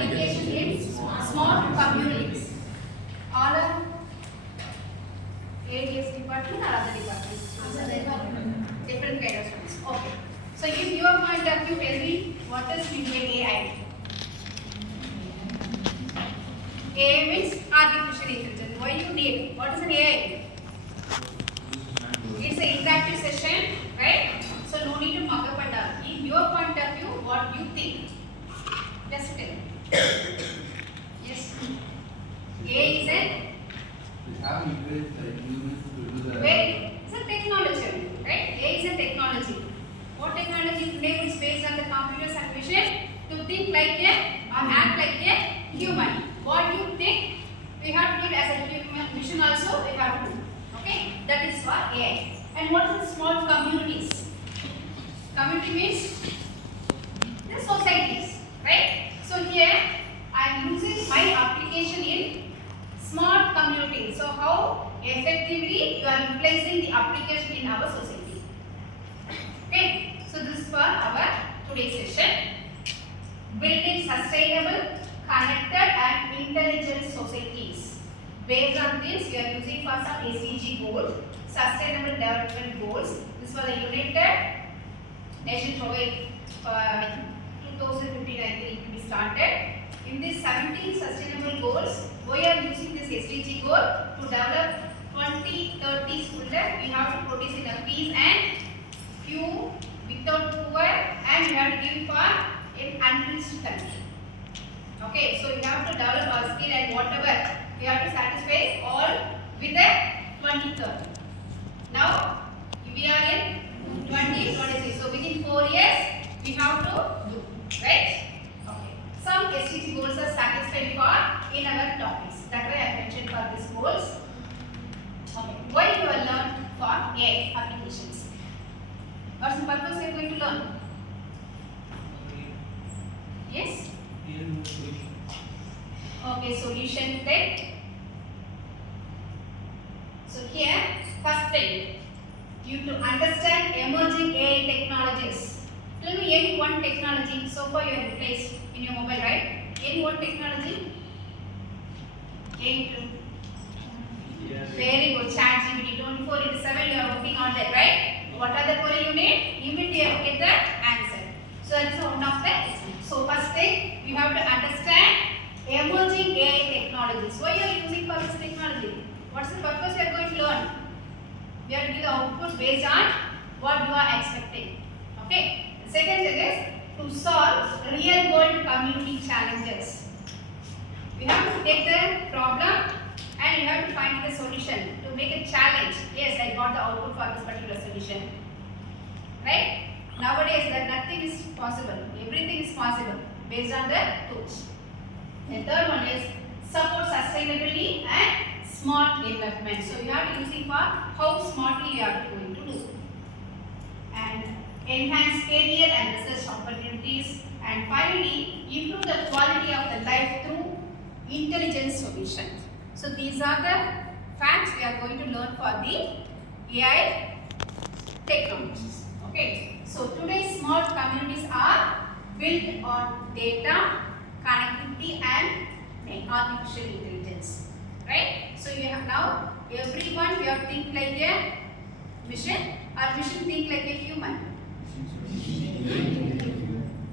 application in small communities. All are ADS department or other departments? Different kind of students. Okay. So in your point of view, tell me what is mean by AI? AI means artificial intelligence. Why you need? What is an AI? It's an interactive session, right? So no need to mug up and down. In your point of view, what you think? Just tell me. Yes. AI is a We have encouraged humans to do the. it's a technology, right? AI is a technology. What technology today is based on the computers and machine to think like a or act like a human. What you think, we have to do as a human mission also we have to do. Okay, that is for AI. And what is the small communities? Community means the societies, right? So here I am using my application in smart community. So how effectively you are utilizing the application in our society? Okay, so this is for our today's session. Building sustainable, connected and intelligent societies. Based on this, we are using for some SDG goals, Sustainable Development Goals. This was a United Nations provide 2015 I think to be started. In these 17 sustainable goals, we are using this SDG goal to develop 2030 students. We have to produce in a peace and few without poor, and we have to give for in unreached country. Okay, so we have to develop our skill and whatever we have to satisfy all with the 2030. Now we are in 2026. So within 4 years we have to do, right? Okay. Some SDG goals are satisfied for in our topics. That way I mentioned for these goals. Okay. Why you will learn for AI applications? What's the purpose we are going to learn? Yes? Okay, solution tech. So here, first thing, you to understand emerging AI technologies. Tell me any one technology so far you have replaced in your mobile, right? Any one technology? AI. Yes. Very good. ChatGPT 24/7 you are working on that, right? What are the query you need? Immediately you get the answer. So that is one of the. So first thing, you have to understand emerging AI technologies. Why you are using for this technology? What's the purpose you are going to learn? We have to give the output based on what you are expecting. Okay. The second thing is to solve real world community challenges. We have to take the problem and you have to find the solution to make a challenge. Yes, I got the output for this particular solution. Right? Nowadays, that nothing is possible. Everything is possible based on the tools. The third one is support sustainability and smart development. So you have to use it for how smartly you are going to do. And enhance career and research opportunities. And finally, improve the quality of the life through intelligent solutions. So these are the facts we are going to learn for the AI technologies. Okay. So today's smart communities are built on data, connectivity and artificial intelligence. Right? So you have now everyone we have think like a machine or machine think like a human.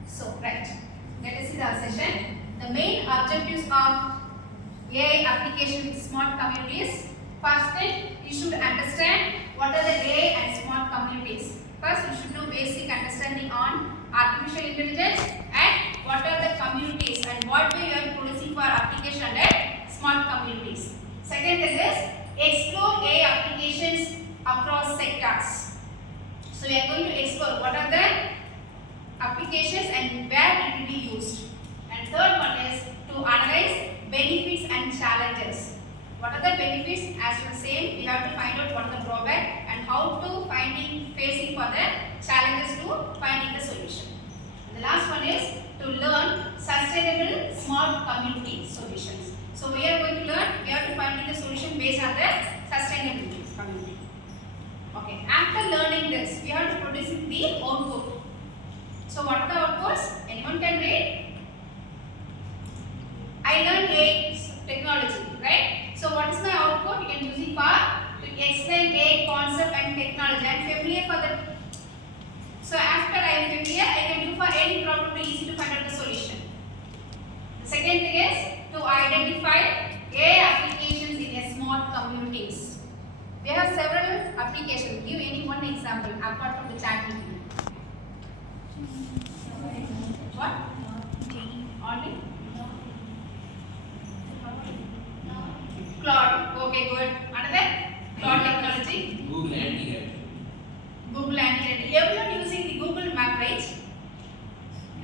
So right. Let us see the session. The main objectives of AI application with smart communities. First thing, you should understand what are the AI and smart communities. First, you should know basic understanding on artificial intelligence and what are the communities and what way you are producing for application under smart communities. Second thing is explore AI applications across sectors. So we are going to explore what are the applications and where it will be used. And third one is to analyze benefits and challenges. What are the benefits? As you say, we have to find out what are the drawback and how to facing for the challenges to finding the solution. And the last one is to learn sustainable smart community solutions. So we are going to learn, we have to find the solution based on the sustainability community. Okay, after learning this, we have to produce the output. So what are the outputs? Anyone can read? explain a concept and technology. I am familiar for the. So after I am familiar, I can do for any problem to easy to find out the solution. The second thing is to identify AI applications in a smart communities. We have several applications. Give any one example apart from the chat meeting. What? Only? Cloud. Okay, good. Another? Cloud technology. Google Anti-Red. Google Anti-Red. Everyone using the Google map, right?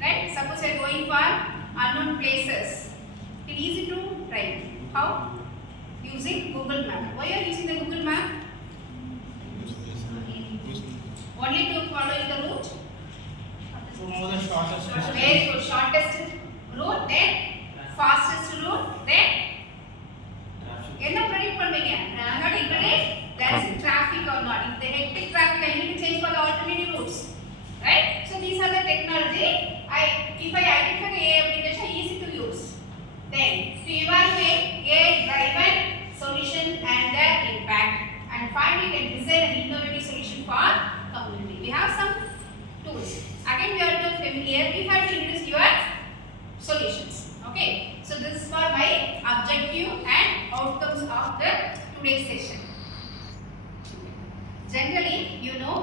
Right? Suppose you are going for unknown places. It's easy to write. How? Using Google map. Why are you using the Google map? Only to follow the route. Very good. Shortest route, then fastest route, then என்ன predict பண்ணுவீங்க? I'm not predict there is traffic or not. If the hectic traffic, I need to change for the alternative routes, right? So these are the technology. If I identify the AI application, easy to use. Then to evaluate AI driven solution and their impact, and finally can design an innovative solution for community. We have some tools. Again, we are not familiar. We have to introduce your solutions. Okay. So this is for my objective and outcomes of the today's session. Generally, you know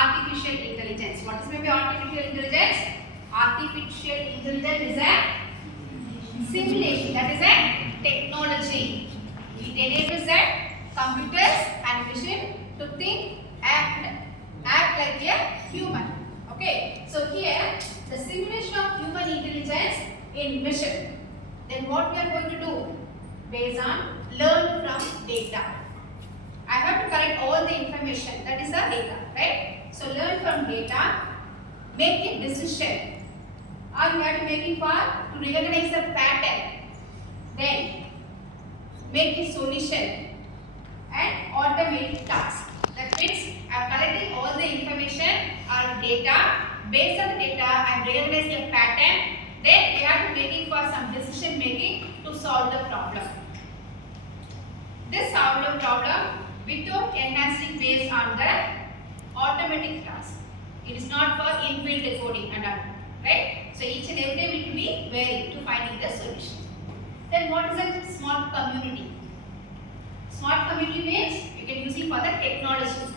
artificial intelligence. What is maybe artificial intelligence? Artificial intelligence is a simulation. That is a technology. It enables that computers and machine to think and act like a human. Okay. So here the simulation of human intelligence in machine. Then what we are going to do? Based on learn from data. I have to collect all the information. That is the data, right? So learn from data, make a decision. Or you have to make it for to recognize the pattern. Then make a solution and automate task. That means I am collecting all the information or data. Based on the data, I am recognizing a pattern. Then we have to make it for some decision making to solve the problem. This solve the problem without enhancing based on the automatic task. It is not for inbuilt coding and all, right? So each and every day we will be varying to finding the solution. Then what is a smart community? Smart community means you can use it for the technology.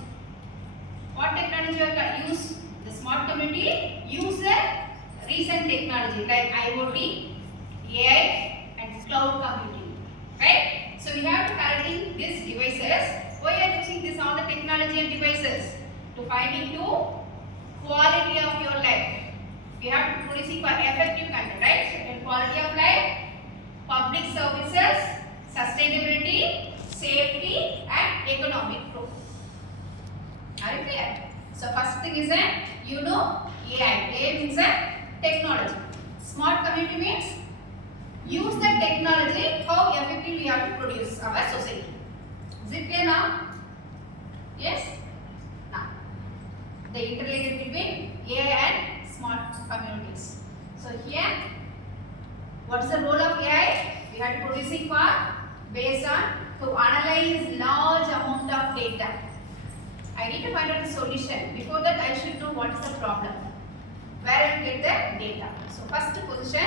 What technology you can use? The smart community use a recent technology like IoT, AI and cloud computing, right? So we have to collecting these devices. Why are you using this all the technology and devices? To find into quality of your life. We have to produce it for effective content, right? So quality of life, public services, sustainability, safety and economic growth. Are you clear? So first thing is that you know AI. AI means a technology. Smart community means use the technology how effectively we have to produce our society. Is it clear now? Yes? Now, the interrelated between AI and smart communities. So here, what is the role of AI? We have to produce it for based on to analyze large amount of data. I need to find out the solution. Before that, I should know what is the problem. Where I get the data. So first position,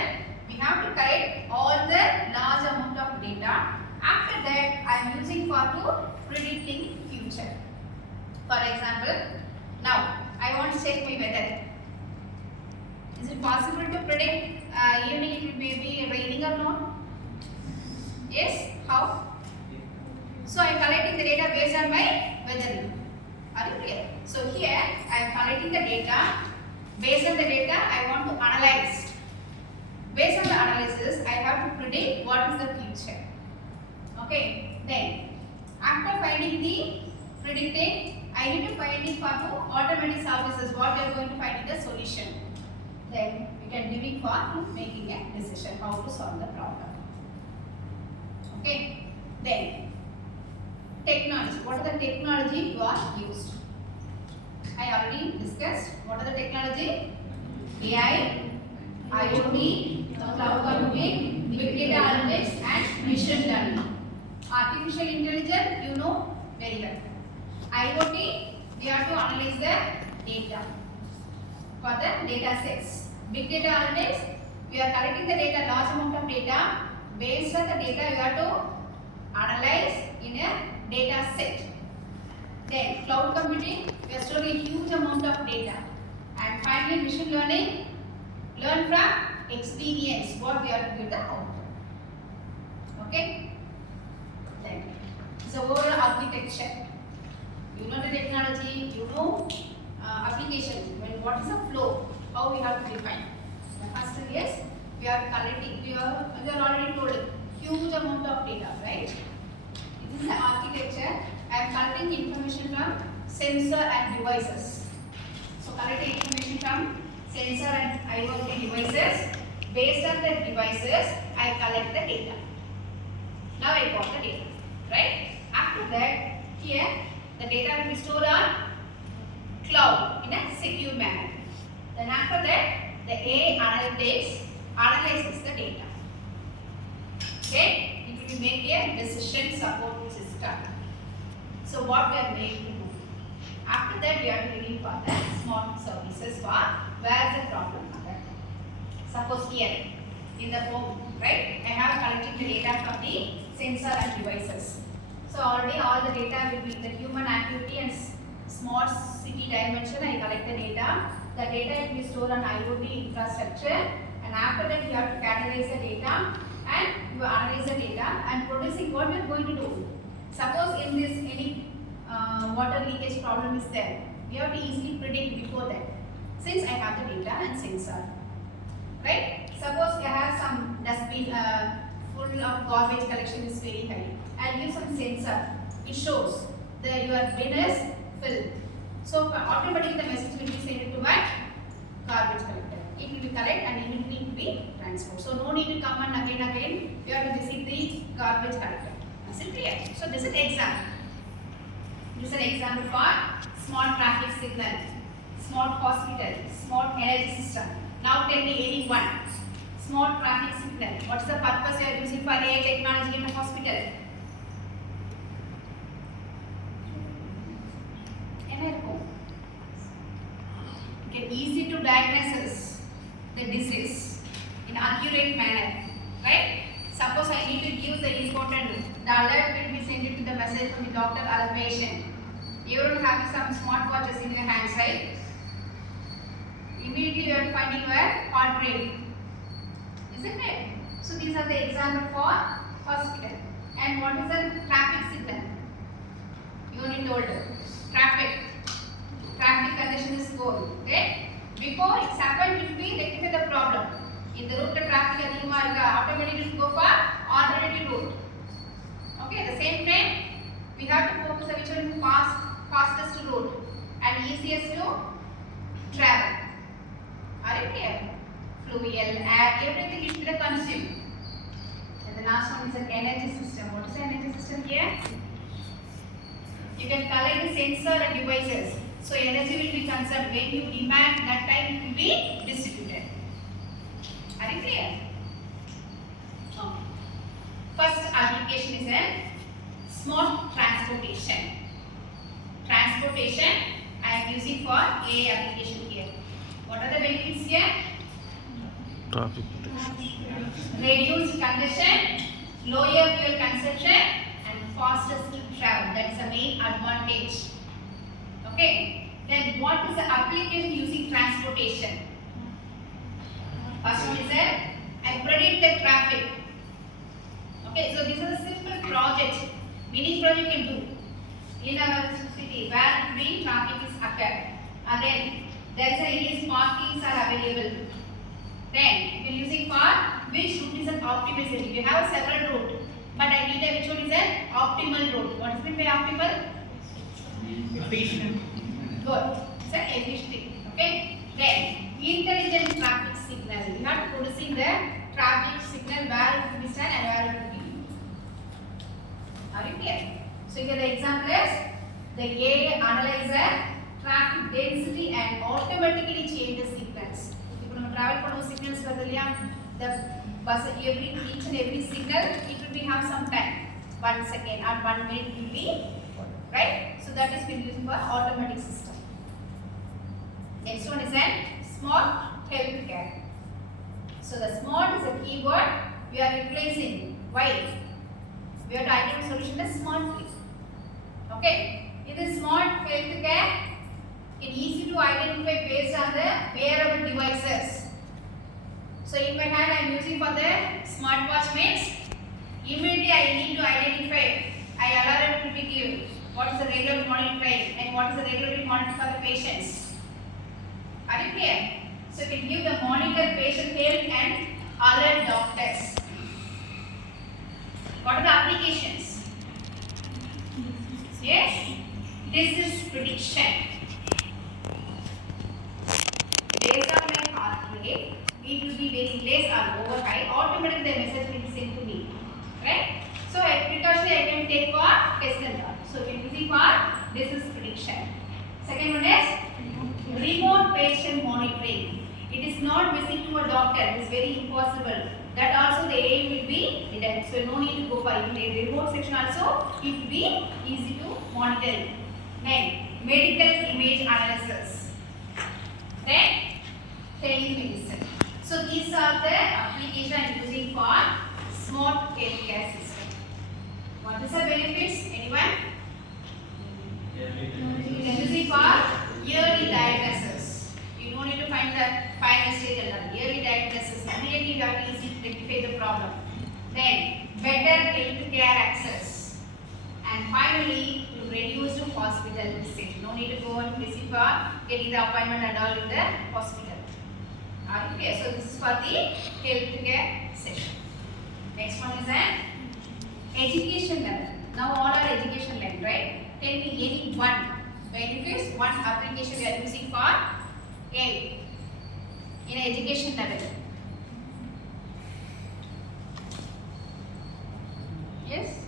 we have to collect all the large amount of data. After that, I am using for to predicting future. For example, now I want to check my weather. Is it possible to predict evening it may be raining or not? Yes. How? So I am collecting the data based on my weather. Are you clear? So here I am collecting the data. Based on the data, I want to analyze. Based on the analysis, I have to predict what is the future. Okay. Then, after finding the predicting, I need to find it for the automatic services. What we are going to find in the solution. Then we can give it for making a decision how to solve the problem. Okay. Then, technology. What are the technology you are used? I already discussed. What are the technology? AI, IoT, cloud computing, big data analytics and machine learning. Artificial intelligence, you know very well. IoT, we have to analyze the data for the data sets. Big data analysis, we are collecting the data, large amount of data. Based on the data, we have to analyze in a data set. Then cloud computing, we are storing a huge amount of data. And finally, machine learning, learn from experience what we are to get the output. Okay? Then, so overall architecture. You know the technology, you know application. When what is the flow, how we have to define. The first thing is we are collecting. We are already told huge amount of data, right? This is the architecture. I am collecting information from sensor and devices. So collecting information from sensor and IoT devices. Based on the devices, I collect the data. Now I got the data, right? After that, here the data will be stored on cloud in a secure manner. Then after that, the AI analyzes the data. Okay? It will make a decision support system. So what we are going to do? After that, we are looking for the smart services for where the problem occurs. Suppose here in the home, right? I have collected the data from the sensor and devices. So already all the data will be in the human activity and smart city dimension. I collect the data. The data will be stored on IoT infrastructure, and after that you have to categorize the data and you analyze the data and producing what we are going to do. Suppose in this any water leakage problem is there, we have to easily predict before that. Since I have the data and sensor, right? Suppose I have some dustbin full of garbage collection is very high. I'll use some sensor. It shows that your bin is filled. So automatically the message will be sent to what? Garbage collector. It will be collect and immediately it will be transferred. So no need to come and again. You have to visit the garbage collector. Is it clear? So this is an example. This is an example for smart traffic signal, smart hospital, smart energy system. Now tell me any one. Smart traffic signal. What's the purpose you are using for AI technology in a hospital? Get easy to diagnose the disease in accurate manner, right? Suppose I need to give the important, the alert will be sent to the message from the doctor or patient. You will have some smartwatches in your hands, right? Immediately you are finding your heart rate, isn't it? So these are the example for hospital. And what is the traffic signal? You only told traffic condition is good, okay? Before it's happened, it will be rectify the problem. In the route the traffic automatically will go for alternative route. Okay, at the same time, we have to focus on which one is fastest route and easiest to travel. Are you clear? Fuel, air, everything is to be consumed. And the last one is an energy system. What is the energy system here? You can collect the sensor and devices. So energy will be conserved. When you demand, that time it will be distributed. Are you clear? Okay. First application is a smart transportation. Transportation I am using for A application here. What are the benefits here? Traffic protection. Reduced congestion, lower fuel consumption, and fastest to travel. That is the main advantage. Okay. Then what is the application using transportation? First one is that I predict the traffic. Okay, so this is a simple project. Many project can do in our city where green traffic is occurred. And then there is a release parkings are available. Then you can using for which route is an optimal city. We have several routes, but I need a which one is an optimal route. What is meant by optimal? Efficient. Good. It's an efficient. Okay. Then intelligent traffic signal. We are producing the traffic signal where it will be stand and where it will be. Are you clear? So here the example is the AI analyzer traffic density and automatically changes signals. If you travel signals the bus each and every signal it will be have some time. 1 second or 1 minute will be right? So that is been used for automatic system. Next one is a smart healthcare. So the smart is a keyword we are replacing. Why? We have to identify solution as smartly. Okay. In the smart healthcare, it is easy to identify based on the wearable devices. So in my hand I am using for the smartwatch means immediately I need to identify. I alarm will be given. What is the regular monitoring and what is the regular monitoring for the patients? Are you clear? So we give the monitor patient health and alert doctors. What are the applications? Yes, disease prediction. Based on my heart rate, it will be very less or over high. Automatically the message will be sent to me. Right? So precautionary I can take for test and all. So we will see for disease prediction. Second one is remote patient monitoring. It is not visiting to a doctor. It is very impossible. That also the aim will be hidden. So no need to go for it. In the remote section also it will be easy to monitor. Then medical image analysis. Then telemedicine. So these are the applications I am using for smart healthcare system. What is the benefits? Anyone? You can use it for yearly diagnosis. You don't need to find the final stage and all. Yearly diagnosis. Immediately you have to easy to rectify the problem. Then better healthcare access. And finally, to reduce the hospital visit. No need to go and visit for getting the appointment and all in the hospital. Okay, so this is for the healthcare session. Next one is an education level. Now all are education level, right? Tell me any one benefits, one application we are using for A in education level. Yes?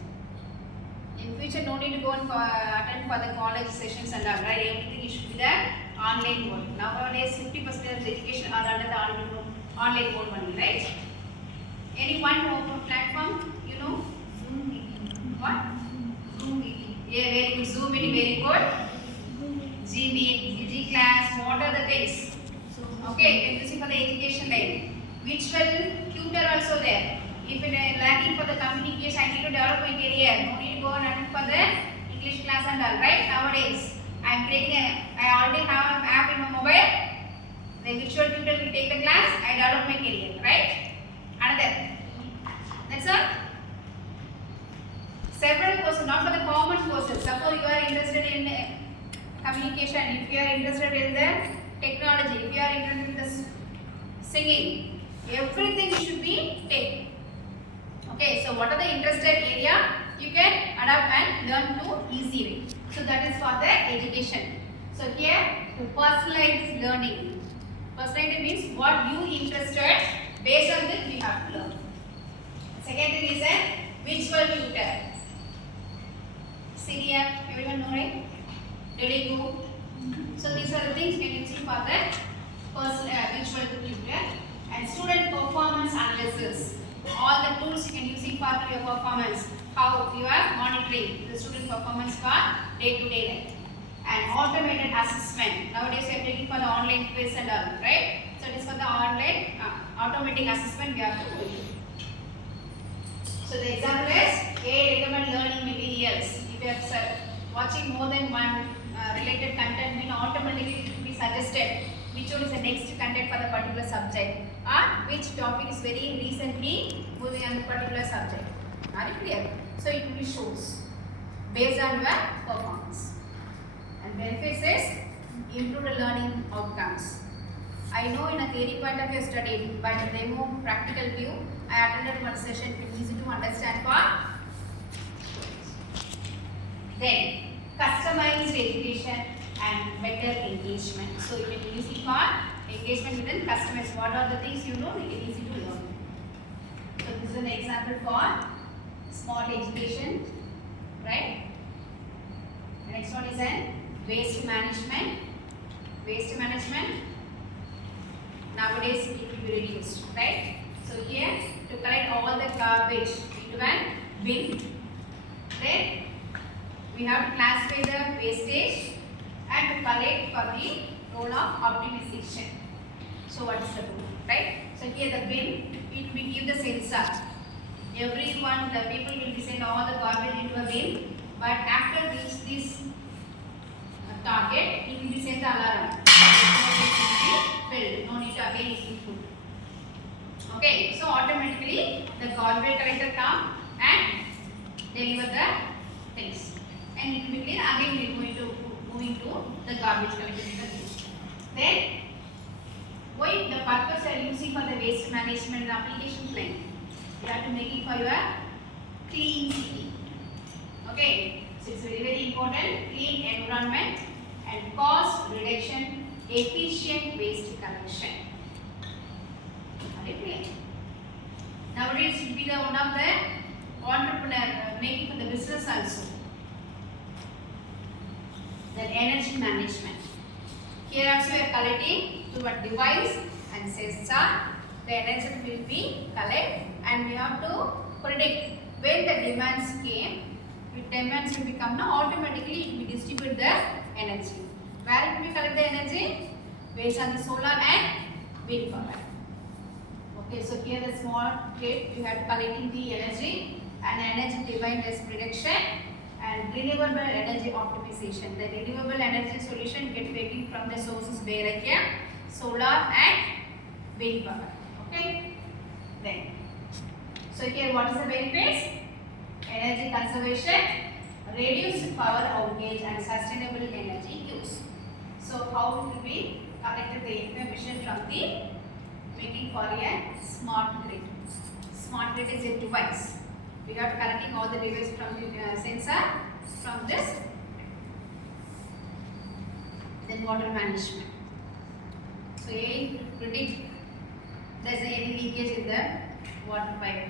In future, no need to go and attend for the college sessions and all, right? Everything should be the online mode. Nowadays, 50% of the education are under the online mode only, right? Any one more platform, you know? Zoom meeting. What? Zoom meeting. Yeah, very good. Zoom meeting, very good. G meet, G class, what are the things? Okay, you can use it for the education line. Virtual tutor also there. If it is lacking for the communication, I need to develop my career. No need to go and attend for the English class and all, right? Nowadays, I already have an app in my mobile. The virtual tutor will take the class. I develop my career, right? Another. That's all. Several courses, not for the common courses. Suppose you are interested in communication. If you are interested in the technology, if you are interested in the singing, everything should be taken. Okay, so what are the interested area you can adapt and learn to easy way. So that is for the education. So here to personalized learning. Personalized means what you interested, based on this you have to learn. Second thing is a virtual tutor. Syria, everyone know, right? Telugu. So these are the things you can use for the virtual tutor. And student performance analysis. All the tools you can use it for your performance. How you are monitoring the student performance for day-to-day life. And automated assessment. Nowadays we are taking for the online quiz and all, right? So it is for the online automatic assessment we have to do. So the example is A. Recommend learning materials. If you are watching more than one related content, then automatically it will be suggested which one is the next content for the particular subject or which topic is very recently moving on the particular subject. Are you clear? So it will be shows based on your performance. And benefits is improve the learning outcomes. I know in a theory point of view studied, but in demo practical view, I attended one session. It is easy to understand for. Then customized education and better engagement. So you can use it for engagement within customers. What are the things you know? Make it easy to learn. So this is an example for smart education, right? The next one is an waste management. Waste management. Nowadays it will be reduced, right? So here to collect all the garbage into one bin. Then we have to classify the wastage and to collect for the role of optimization. So what is the rule, right? So here the bin, it will give the sensor. Everyone, the people will be send all the garbage into a bin, but after reach this target, it will be sent the alarm. It will be filled. No need to again input. Okay, so automatically the garbage collector come and deliver the things, and it will be again we are going to moving to the garbage collector. Then, why the purpose you are using for the waste management application plan? You have to make it for your clean city. Okay, so it's very important. Clean environment and cost reduction, efficient waste collection. Are you clear? Nowadays, it will be the one of the entrepreneur making for the business also. Then energy management. Here also we are collecting through a device and sensor. The energy will be collected, and we have to predict when the demands came. If demands will become now, automatically it will distribute the energy. Where will we collect the energy? Based on the solar and wind power. Okay, so here the small grid you have to collecting the energy and energy defined as prediction and renewable energy optimization. The renewable energy solution get taken from the sources where like here solar and wind power. Okay, then so here what is the benefits? Energy conservation, reduced power outage and sustainable energy use. So how it will be collected the information from the making for a smart grid. Smart grid is a device. We are collecting all the device from the sensor from this. Then water management. So A predict there's any leakage in the water pipe.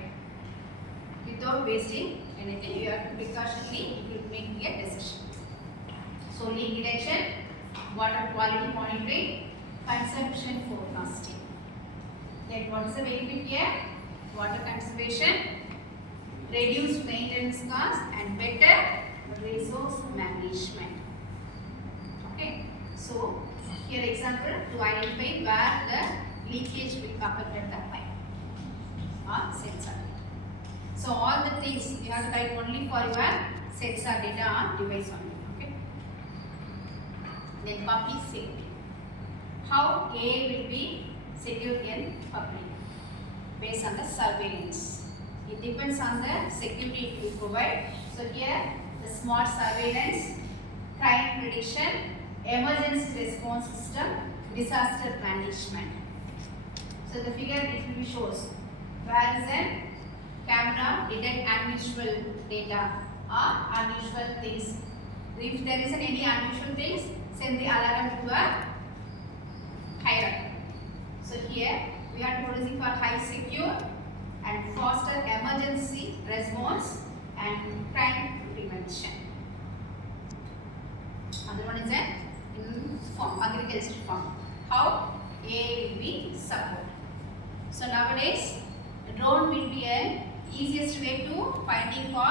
Without wasting anything, you have to precautionally make a decision. So leak detection, water quality monitoring, consumption forecasting. Then what is the benefit here? Water conservation, reduced maintenance cost and better resource management. Okay, so here example to identify where the leakage will affect the pipe or sensor. So all the things you have to write only for your sensor data or device only. Okay. Then public safety. How A will be secure in public based on the surveillance. It depends on the security it will provide. So here the smart surveillance, crime prediction, emergency response system, disaster management. So the figure it will be shows where is a camera detect unusual data or unusual things. If there is any unusual things, send the alarm to a hierarchy. So here we are producing for high secure and faster emergency response and crime prevention. Other one is a in farm, agriculture farm. How A will be support. So nowadays the drone will be an easiest way to finding for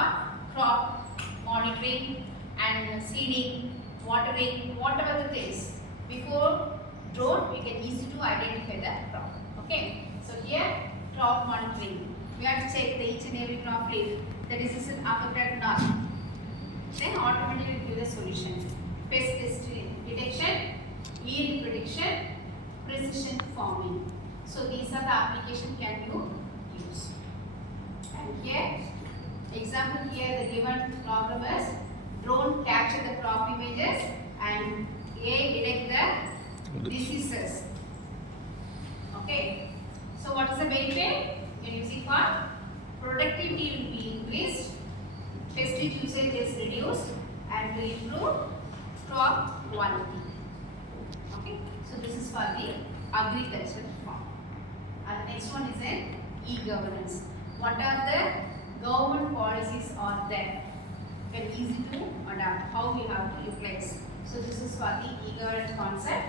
crop monitoring and seeding, watering, whatever the things. Before drone we can easy to identify the crop. Okay, so here crop monitoring. We have to check the each and every crop leaf that is affected or not. Then automatically give the solution. Pest detection, yield prediction, precision farming. So these are the application can you use. And here, example here the given problem is drone capture the crop images and A detect the diseases. Okay. So what is the benefit? When you see for productivity will be increased, pesticide usage is reduced and will improve crop quality. Okay. So this is for the agriculture farm. And next one is an e-governance. What are the government policies are there? Very easy to adapt. How we have to utilize. So this is for the e-governance concept.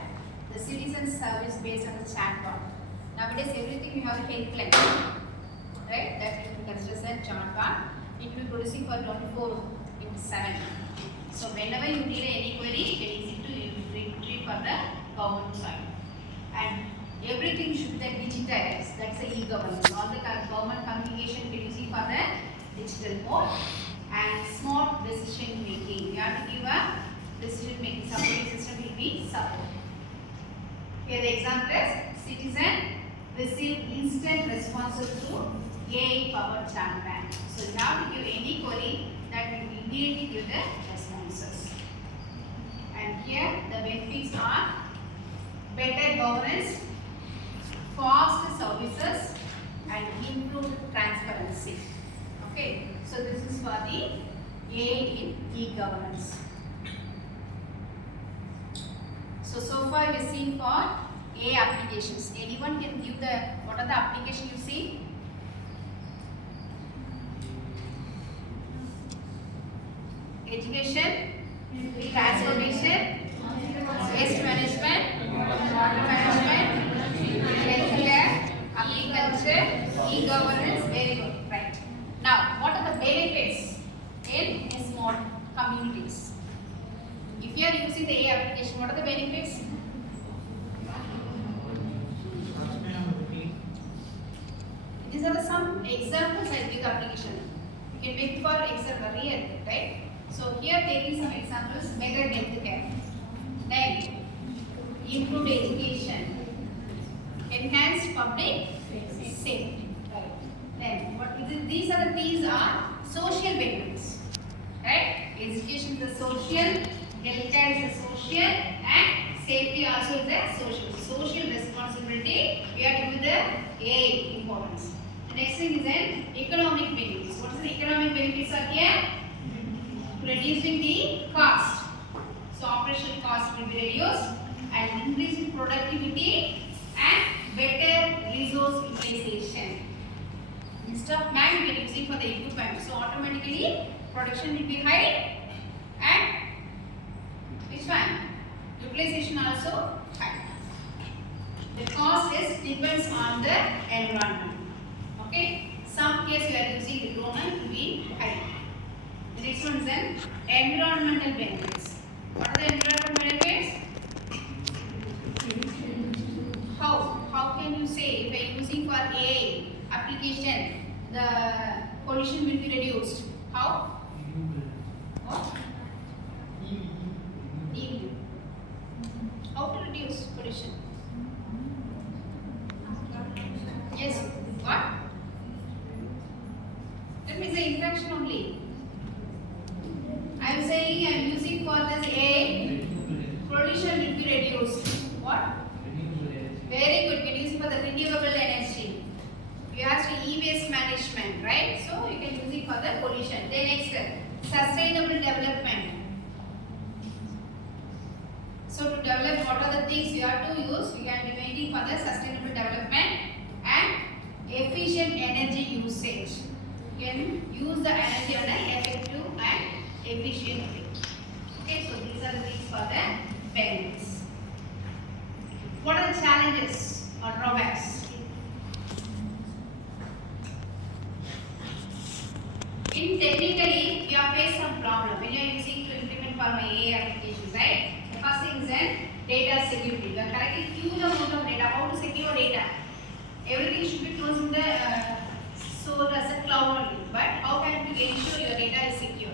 The citizen service based on the chatbot. Nowadays everything we have a helpline, right? That will be considered as chatbot. It will be producing for 24 in 7. So whenever you need any query, it is easy to retrieve for the government side. And everything should be digitized. That's the e-governance. All the government communication be using for the digital mode. And smart decision making. You have to give a decision making. Supporting system will be support. Here the example is citizen receive instant responses through AI powered chatbot. So you have to give any query that will immediately give the responses. And here the benefits are better governance, fast services, and improved transparency. Okay, so this is for the AI in e-governance. So far we have seen for AI applications. Anyone can give the what are the applications you see? Education, transportation, waste management, water management, healthcare, agriculture, e-governance. Very good, right? Now, what are the benefits in smart communities? If you are using the AI application, what are the benefits? These are some examples I give the application. You can make for example real, right? So here taking some examples, better healthcare, then improved education, enhanced public safety, right? Then what is it? These are the things are social benefits, right? Education is a social, healthcare is a social, and safety also is a social. Social responsibility, we have to give the A importance. The next thing is an economic benefits. What is the economic benefits are here? Reducing the cost. So operational cost will be reduced and increasing productivity and better resource utilization. Instead of man we are using for the equipment, so automatically production will be high and which one? Utilization also high. The cost is depends on the environment. Okay, some case we are using the drone to be high. The next one is then environmental benefits. What are the environmental benefits? How can you say if I am using for AI application the pollution will be reduced? How? What? EV. How to reduce pollution? Yes. What? That means the interaction only. I am saying I am using for this A, pollution will be reduced. What? Very good. We are using for the renewable energy. You have to e-waste management, right? So you can use it for the pollution. Then next, sustainable development. So to develop what are the things you have to use, you can be waiting for the sustainable development and efficient energy usage. You can use the energy on an effective and efficient way. Okay, so these are the things for the benefits. What are the challenges or drawbacks? In technically, you have faced some problem when you are using to implement for my AI applications, right? The first thing is then data security. You are collecting huge amount of data. How to secure data? Everything should be closed in the so as a cloud only. But how can we ensure your data is secure?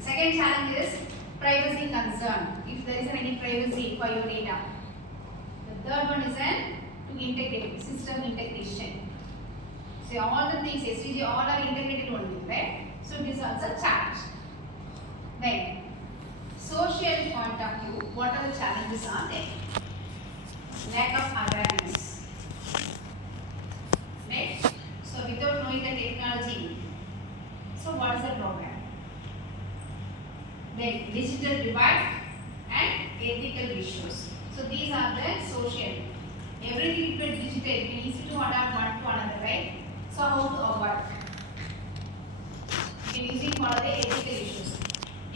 Second challenge is privacy concern. If there is any privacy for your data. The third one is to integrate system integration. So all the things SVG all are integrated only, right? So this is also challenge. Then social point of view, what are the challenges are there? Lack of awareness. Right? So without knowing the technology, so what is the drawback? Then digital divide and ethical issues. So these are the social. Everything is digital. We need to adapt one to another, right? So how to avoid? We are using for the ethical issues.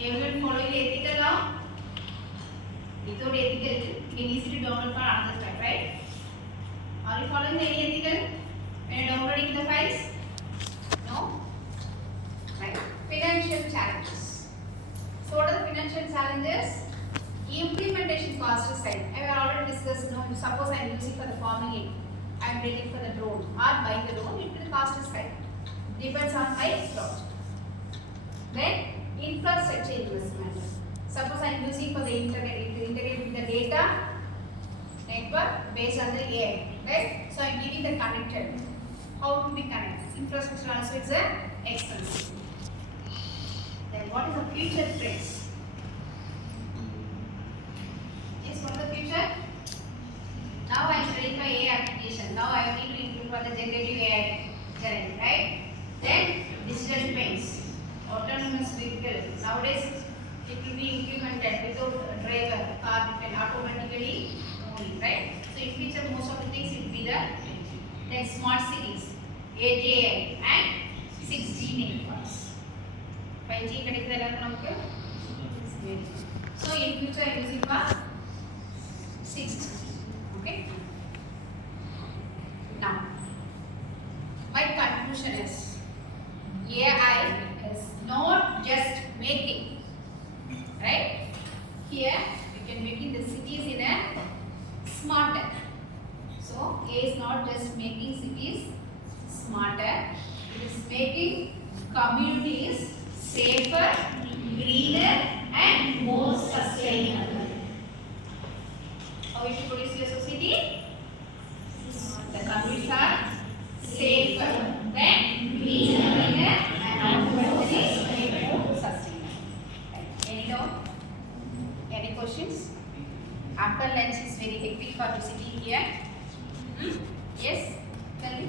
Everyone following the ethical law? Without ethical, we can easily download for another site, right? Are you following any ethical when you are downloading the files? No? Right. Financial challenges. suppose I am using for the farming it, I am bringing for the drone or buying the drone, it will cost is high. Depends on my project. Then infrastructure investment. Suppose I am using for the internet, to integrate with the data network based on the AI, right? So I am giving the connected. How to be connected? Infrastructure also is a expensive. Then what is the future trends? Yes, what is the future? Now I am studying for AI application. Now I need to include for the generative AI journey, right? Then digital twins, autonomous vehicle. Nowadays it will be implemented without a driver, car can automatically only, right? So in future most of the things will be the then smart cities, AGI and 6G networks. 5G கிடைக்குது எல்லாருக்கும் நமக்கு. So in future I am using for 6G. Okay. Now my conclusion is AI is not just making, right? Here we can make the cities in a smarter. So AI is not just making cities smarter, it is making communities safer, greener and more sustainable. How you produce your society? The communities are safer, then greener and ultimately more sustainable. Any doubt? Any questions? After lunch is very hectic for you sitting here. Yes? Tell me.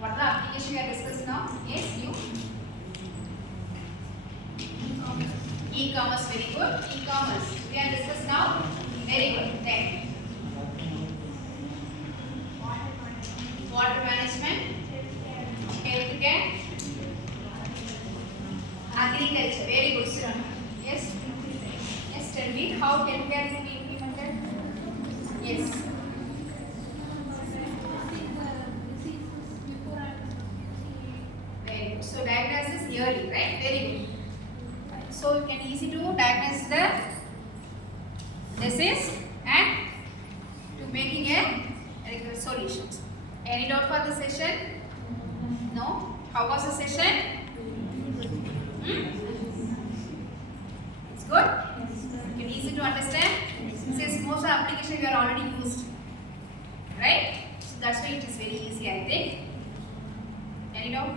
What the application we are discussing now? Yes, you? E-commerce, very good. E-commerce. We are discussing now. Very good. Then. Water management. Healthcare. Agriculture. Very good, sir. Yes? Yes, tell me how healthcare will be implemented? Yes. Very good. So diagnosis yearly, right? Very good. So you can easy to diagnose the disease and to making a solutions. Any doubt for the session? No? How was the session? It's good? You can easy to understand? Since most of the application we are already used. Right? So that's why it is very easy, I think. Any doubt?